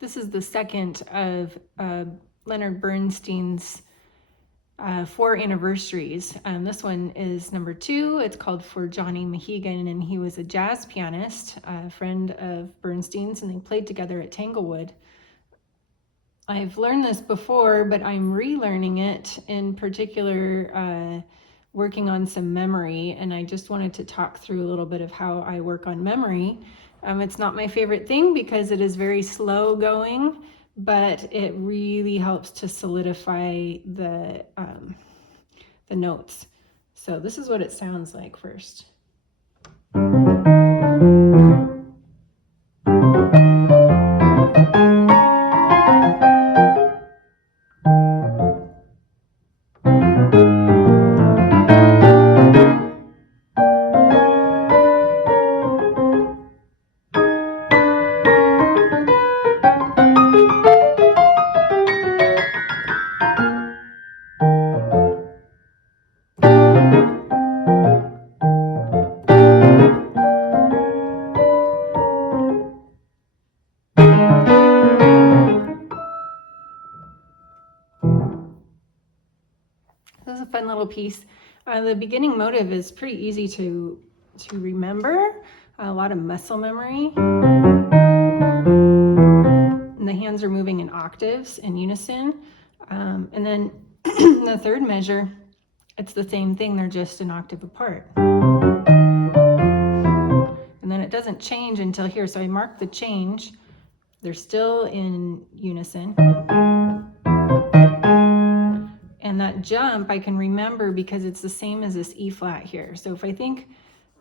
This is the second of Leonard Bernstein's 4 Anniversaries. This one is number 2. It's called For Johnny Mehegan, and he was a jazz pianist, a friend of Bernstein's, and they played together at Tanglewood. I've learned this before, but I'm relearning it, in particular working on some memory, and I just wanted to talk through a little bit of how I work on memory. It's not my favorite thing because it is very slow going, but it really helps to solidify the notes. So this is what it sounds like first. This is a fun little piece. The beginning motive is pretty easy to remember, a lot of muscle memory. And the hands are moving in octaves in unison. And then the third measure, it's the same thing, they're just an octave apart. And then it doesn't change until here, so I mark the change. They're still in unison. And that jump I can remember because it's the same as this E flat here. So if I think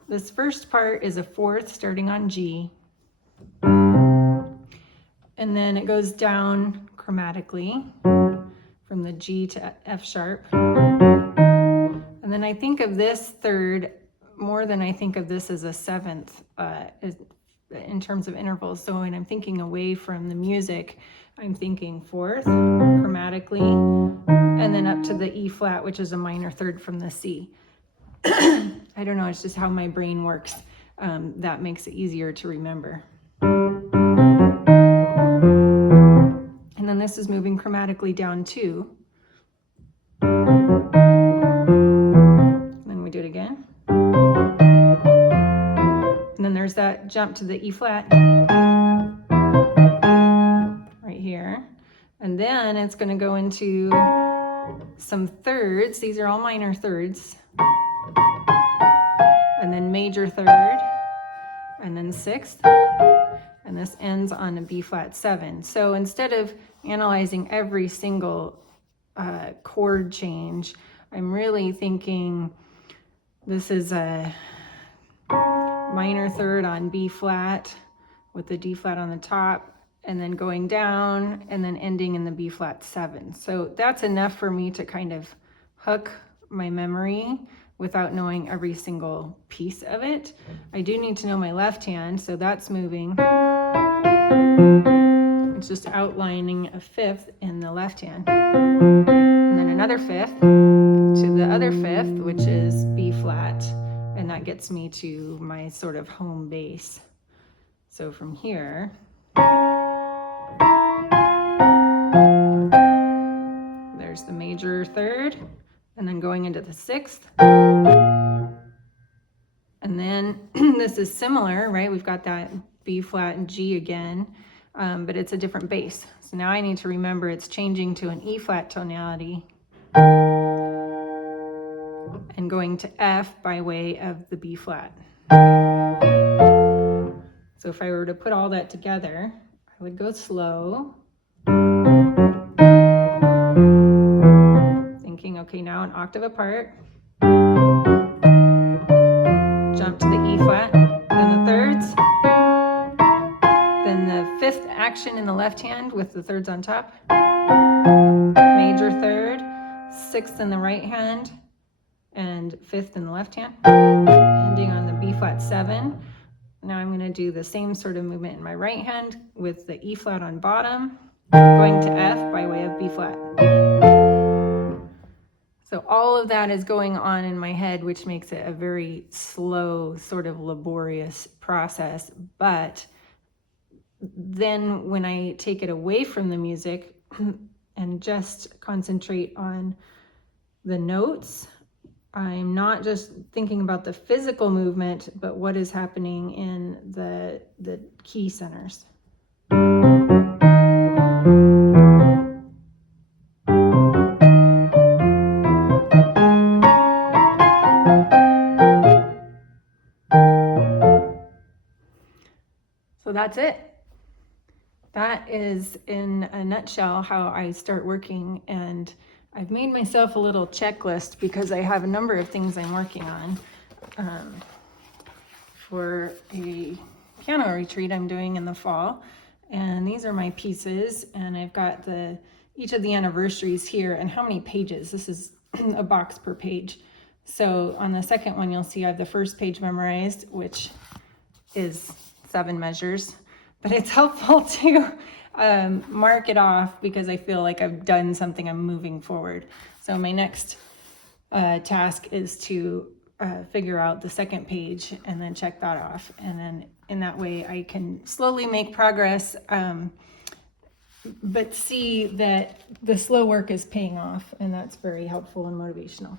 this first part is a 4th starting on G, and then it goes down chromatically from the G to F sharp. And then I think of this third more than I think of this as a 7th in terms of intervals. So when I'm thinking away from the music, I'm thinking 4th chromatically, and then up to the E flat, which is a minor 3rd from the C. I don't know, it's just how my brain works. That makes it easier to remember. And then this is moving chromatically down 2. And then we do it again. And then there's that jump to the E flat right here. And then it's going to go into some thirds. These are all minor thirds. And then major 3rd. And then 6th. And this ends on a B flat 7. So instead of analyzing every single chord change, I'm really thinking this is a minor 3rd on B flat with the D flat on the top, and then going down and then ending in the B flat 7. So that's enough for me to kind of hook my memory without knowing every single piece of it. I do need to know my left hand, so that's moving. It's just outlining a 5th in the left hand. And then another 5th to the other 5th, which is B flat. And that gets me to my sort of home base. So from here, there's the major 3rd, and then going into the 6th. And then this is similar, right? We've got that B flat and G again, but it's a different bass. So now I need to remember it's changing to an E flat tonality and going to F by way of the B flat. So if I were to put all that together, I would go slow. Thinking, okay, now an octave apart. Jump to the E flat, then the thirds. Then the 5th action in the left hand with the thirds on top. Major 3rd, 6th in the right hand, and 5th in the left hand, ending on the B flat 7. Now I'm going to do the same sort of movement in my right hand with the E flat on bottom, going to F by way of B flat. So all of that is going on in my head, which makes it a very slow, sort of laborious process, but then when I take it away from the music and just concentrate on the notes, I'm not just thinking about the physical movement, but what is happening in the key centers. So that's it. That is in a nutshell how I start working, and I've made myself a little checklist because I have a number of things I'm working on for a piano retreat I'm doing in the fall. And these are my pieces, and I've got each of the anniversaries here and how many pages. This is a box per page. So on the second one, you'll see I have the first page memorized, which is 7 measures, but it's helpful to mark it off because I feel like I've done something, I'm moving forward. So my next task is to figure out the second page and then check that off. And then in that way I can slowly make progress, but see that the slow work is paying off, and that's very helpful and motivational.